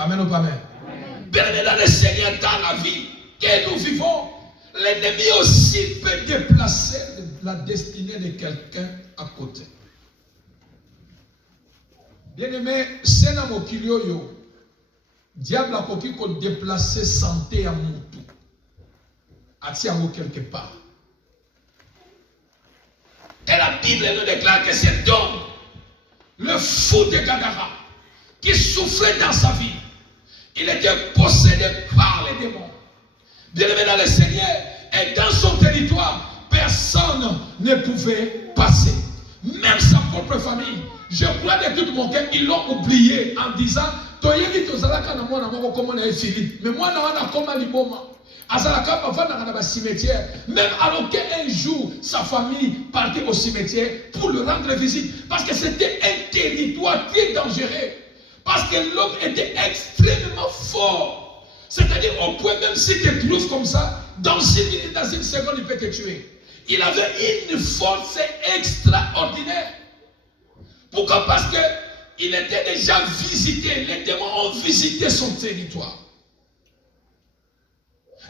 Amen ou pas amen? Bien-aimé dans le Seigneur, dans la vie que nous vivons, l'ennemi aussi peut déplacer la destinée de quelqu'un à côté. Bien-aimé, c'est dans mon kilio, diable a coquille qu'on déplacer santé à Moutou. À Tiago quelque part. Et la Bible nous déclare que cet homme, le fou de Gadara, qui souffrait dans sa vie, il était possédé par les démons. Bien-aimé dans le Seigneur, et dans son territoire, personne ne pouvait passer. Même sa propre famille. Je crois de tout mon cœur, ils l'ont oublié en disant, mais moi, même alors qu'un jour, sa famille partait au cimetière pour le rendre visite. Parce que c'était un territoire très dangereux. Parce que l'homme était extrêmement fort. C'est-à-dire, au point même si tu te trouves comme ça, dans 6 minutes, dans une seconde, il peut te tuer. Il avait une force extraordinaire. Pourquoi? Parce qu'il était déjà visité. Les démons ont visité son territoire.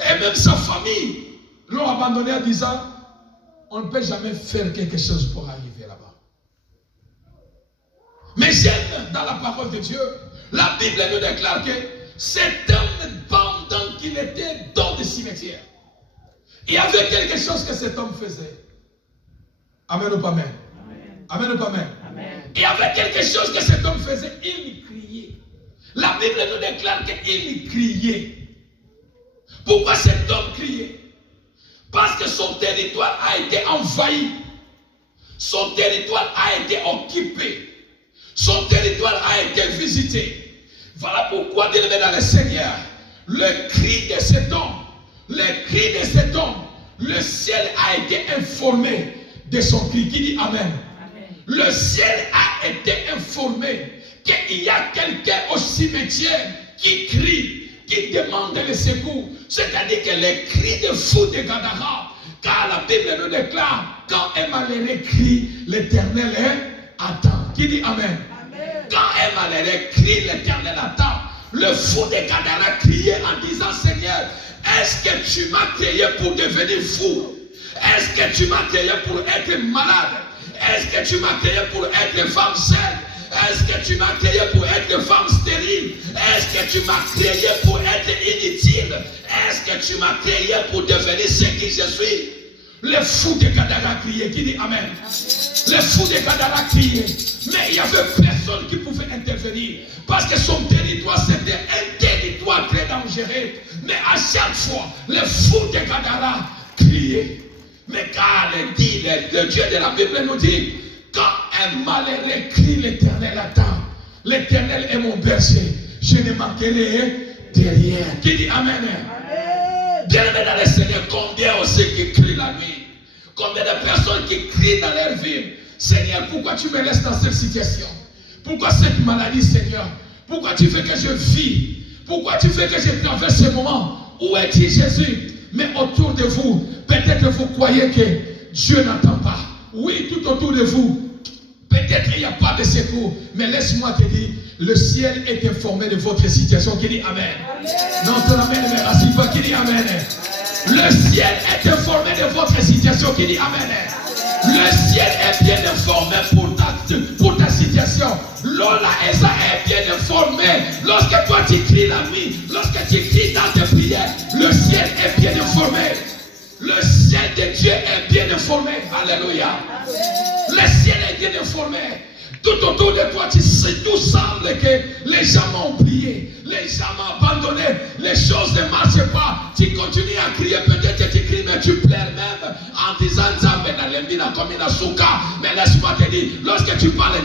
Et même sa famille l'ont abandonné en disant, on ne peut jamais faire quelque chose pour arriver là-bas. Mais j'aime dans la parole de Dieu, la Bible nous déclare que cet homme, pendant qu'il était dans le cimetière, il y avait quelque chose que cet homme faisait. Amen ou pas amen? Amen ou pas amen? Il y avait quelque chose que cet homme faisait. Il criait. La Bible nous déclare qu'il criait. Pourquoi cet homme criait? Parce que son territoire a été envahi. Son territoire a été occupé. Son territoire a été visité. Voilà pourquoi, bien-aimé dans le Seigneur, le cri de cet homme, le ciel a été informé de son cri. Qui dit Amen? Le ciel a été informé qu'il y a quelqu'un au cimetière qui crie, qui demande le secours. C'est-à-dire que les cris de fou de Gadara, car la Bible nous déclare, quand un malheureux crie, l'Éternel attend. Qui dit Amen? Quand un malheureux crie, l'Éternel attend. Le fou de Gadara criait en disant, Seigneur, est-ce que tu m'as créé pour devenir fou? Est-ce que tu m'as créé pour être malade? Est-ce que tu m'as créé pour être femme seule? Est-ce que tu m'as créé pour être femme stérile? Est-ce que tu m'as créé pour être inutile? Est-ce que tu m'as créé pour devenir ce qui je suis? Le fou de Gadara criait. Qui dit Amen? Le fou de Gadara criait. Mais il n'y avait personne qui pouvait intervenir. Parce que son territoire, c'était un territoire très dangereux. Mais à chaque fois, le fou de Gadara criait. Mais car le Dieu de la Bible nous dit, quand un malheureux crie, l'Éternel attend. L'Éternel est mon berger. Je ne manquerai de rien. Qui dit Amen? Bien-aimé dans le Seigneur, combien aussi qui crient la nuit? Combien de personnes qui crient dans leur vie? Seigneur, pourquoi tu me laisses dans cette situation? Pourquoi cette maladie, Seigneur? Pourquoi tu fais que je vis? Pourquoi tu fais que je traverse ce moment? Où est-il Jésus? Mais autour de vous, peut-être vous croyez que Dieu n'entend pas. Oui, tout autour de vous, peut-être il n'y a pas de secours. Mais laisse-moi te dire, le ciel est informé de votre situation. Qui dit Amen? Non, ton Amen ne me rassure pas. Qui dit Amen? Le ciel est informé de votre situation. Qui dit Amen? Le ciel est bien informé pour ta situation. Lola Esa est bien informé. Lorsque toi tu cries la nuit, lorsque tu cries dans tes prières, le ciel est bien informé. Le ciel de Dieu est bien informé. Alléluia. Le ciel est bien informé. Tout autour de toi, tout semble que les gens m'ont oublié, les gens m'ont abandonné, les choses ne marchent pas. Tu continues à crier, peut-être que tu cries, mais tu pleures même en disant mais laisse-moi te dire, lorsque tu parles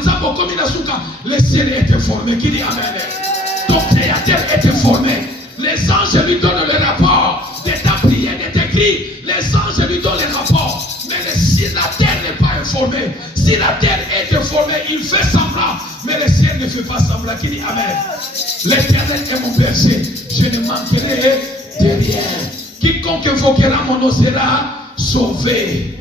le ciel est informé. Qui dit Amen? Ton créateur est informé. Les anges lui donnent le rapport de ta prière, de tes cris. Les anges lui donnent le rapport. Mais si la terre n'est pas informée, si la terre est informée, il fait semblant. Mais le ciel ne fait pas semblant. Qui dit Amen? L'Éternel est mon berger. Je ne manquerai de rien. Quiconque invoquera mon nom sera sauvé.